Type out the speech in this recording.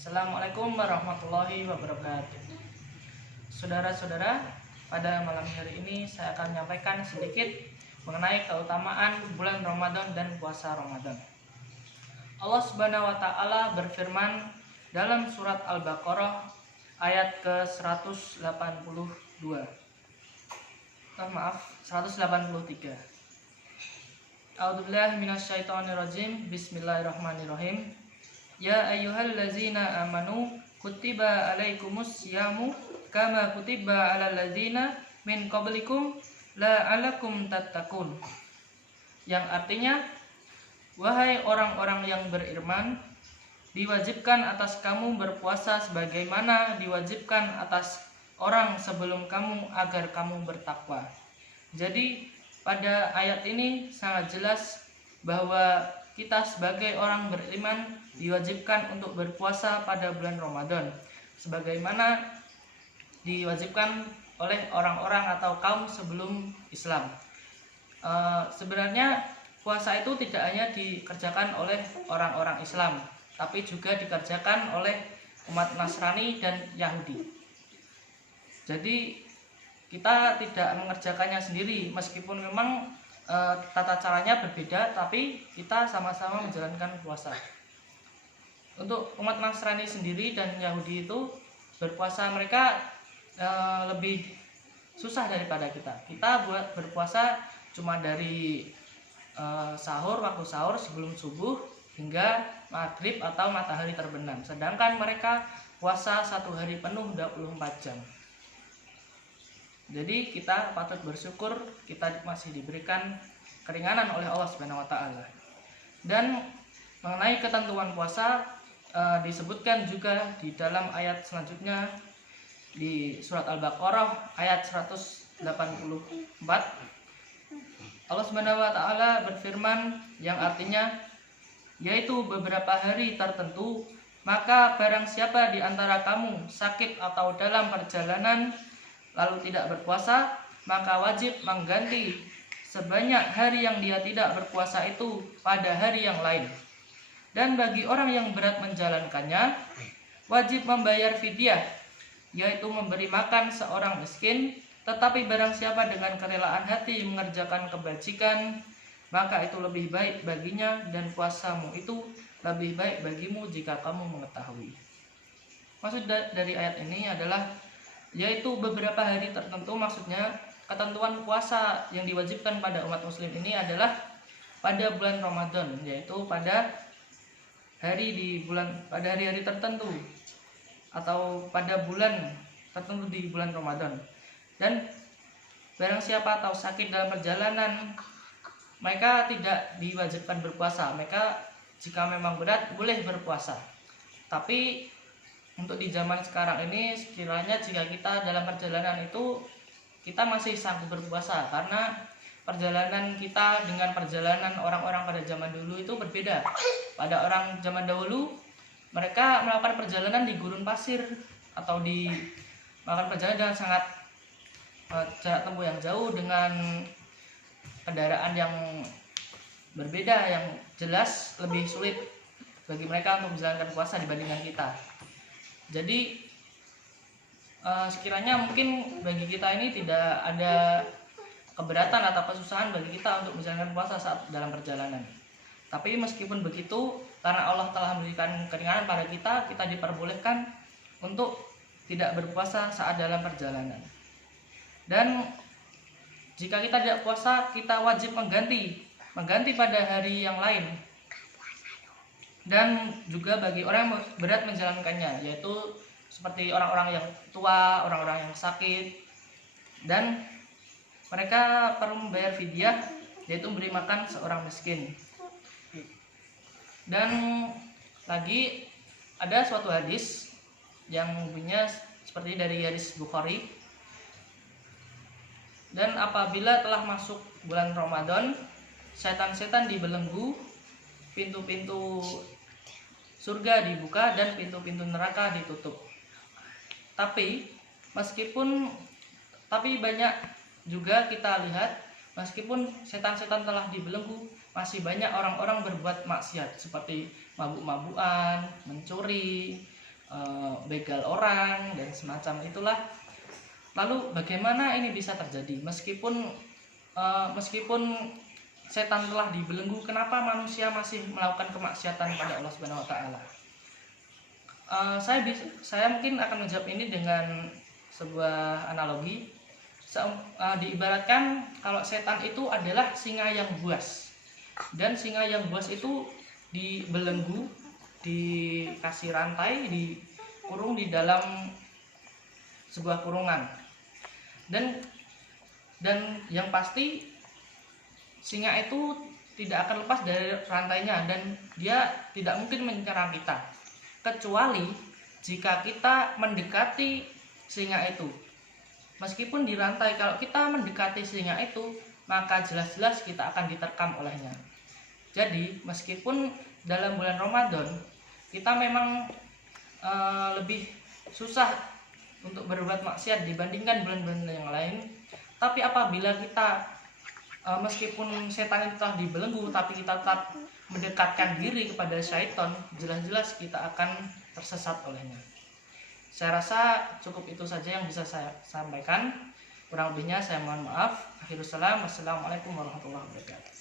Assalamualaikum warahmatullahi wabarakatuh. Saudara-saudara, pada malam hari ini saya akan menyampaikan sedikit mengenai keutamaan bulan Ramadan dan puasa Ramadan. Allah Subhanahu wa taala berfirman dalam surat Al-Baqarah ayat ke-182. 183. A'udzubillahi minasyaitonirrajim. Bismillahirrahmanirrahim. Ya ayyuhallazina amanu kutiba alaikumus syamu kama kutiba alal ladzina min qablikum la'alakum tattaqun. Yang artinya, wahai orang-orang yang beriman, diwajibkan atas kamu berpuasa sebagaimana diwajibkan atas orang sebelum kamu agar kamu bertakwa. Jadi pada ayat ini sangat jelas bahwa kita sebagai orang beriman diwajibkan untuk berpuasa pada bulan Ramadan sebagaimana diwajibkan oleh orang-orang atau kaum sebelum Islam. Sebenarnya puasa itu tidak hanya dikerjakan oleh orang-orang Islam, tapi juga dikerjakan oleh umat Nasrani dan Yahudi. Jadi kita tidak mengerjakannya sendiri, meskipun memang tata caranya berbeda, tapi kita sama-sama menjalankan puasa. Untuk umat Nasrani sendiri dan Yahudi itu berpuasa mereka lebih susah daripada kita. Kita buat berpuasa cuma dari waktu sahur sebelum subuh hingga maghrib atau matahari terbenam. Sedangkan mereka puasa 1 hari penuh 24 jam. Jadi kita patut bersyukur kita masih diberikan keringanan oleh Allah Subhanahu wa taala. Dan mengenai ketentuan puasa disebutkan juga di dalam ayat selanjutnya di surat Al-Baqarah ayat 184. Allah Subhanahu wa taala berfirman yang artinya, yaitu beberapa hari tertentu, maka barang siapa di antara kamu sakit atau dalam perjalanan lalu tidak berpuasa, maka wajib mengganti sebanyak hari yang dia tidak berpuasa itu pada hari yang lain. Dan bagi orang yang berat menjalankannya, wajib membayar fidyah, yaitu memberi makan seorang miskin. Tetapi barang siapa dengan kerelaan hati mengerjakan kebajikan, maka itu lebih baik baginya, dan puasamu itu lebih baik bagimu jika kamu mengetahui. Maksud dari ayat ini adalah yaitu beberapa hari tertentu, maksudnya ketentuan puasa yang diwajibkan pada umat muslim ini adalah pada bulan Ramadan, yaitu pada hari-hari tertentu atau pada bulan tertentu di bulan Ramadan. Dan barang siapa tahu sakit dalam perjalanan, mereka tidak diwajibkan berpuasa. Mereka jika memang berat boleh berpuasa. Tapi untuk di zaman sekarang ini, sekiranya jika kita dalam perjalanan itu kita masih sanggup berpuasa, karena perjalanan kita dengan perjalanan orang-orang pada zaman dulu itu berbeda. Pada orang zaman dahulu, mereka melakukan perjalanan di gurun pasir atau melakukan perjalanan dengan sangat jarak tempuh yang jauh dengan kendaraan yang berbeda, yang jelas lebih sulit bagi mereka untuk menjalankan puasa dibandingkan kita. Jadi sekiranya mungkin bagi kita ini tidak ada keberatan atau kesusahan bagi kita untuk menjalankan puasa saat dalam perjalanan. Tapi meskipun begitu, karena Allah telah memberikan keringanan pada kita, kita diperbolehkan untuk tidak berpuasa saat dalam perjalanan. Dan jika kita tidak puasa, kita wajib mengganti pada hari yang lain. Dan juga bagi orang yang berat menjalankannya, yaitu seperti orang-orang yang tua, orang-orang yang sakit, dan mereka perlu membayar fidyah, yaitu memberi makan seorang miskin. Dan lagi ada suatu hadis yang bunyinya seperti dari hadis Bukhari. Dan apabila telah masuk bulan Ramadan, setan-setan dibelenggu, pintu-pintu surga dibuka dan pintu-pintu neraka ditutup. Tapi banyak juga kita lihat, meskipun setan-setan telah dibelenggu, masih banyak orang-orang berbuat maksiat seperti mabuk-mabukan, mencuri, begal orang dan semacam itulah. Lalu bagaimana ini bisa terjadi meskipun setan telah dibelenggu, kenapa manusia masih melakukan kemaksiatan pada Allah Subhanahu wa taala? Saya mungkin akan menjawab ini dengan sebuah analogi. Diibaratkan kalau setan itu adalah singa yang buas, dan singa yang buas itu dibelenggu, dikasih rantai, dikurung di dalam sebuah kurungan, dan yang pasti singa itu tidak akan lepas dari rantainya, dan dia tidak mungkin menyerang kita kecuali jika kita mendekati singa itu. Meskipun dirantai, kalau kita mendekati singa itu, maka jelas-jelas kita akan diterkam olehnya. Jadi meskipun dalam bulan Ramadan kita memang lebih susah untuk berbuat maksiat dibandingkan bulan-bulan yang lain, tapi apabila kita meskipun setan itu telah dibelenggu, tapi kita tetap mendekatkan diri kepada syaitan, jelas-jelas kita akan tersesat olehnya. Saya rasa cukup itu saja yang bisa saya sampaikan. Kurang lebihnya saya mohon maaf. Akhirul salam. Wassalamualaikum warahmatullahi wabarakatuh.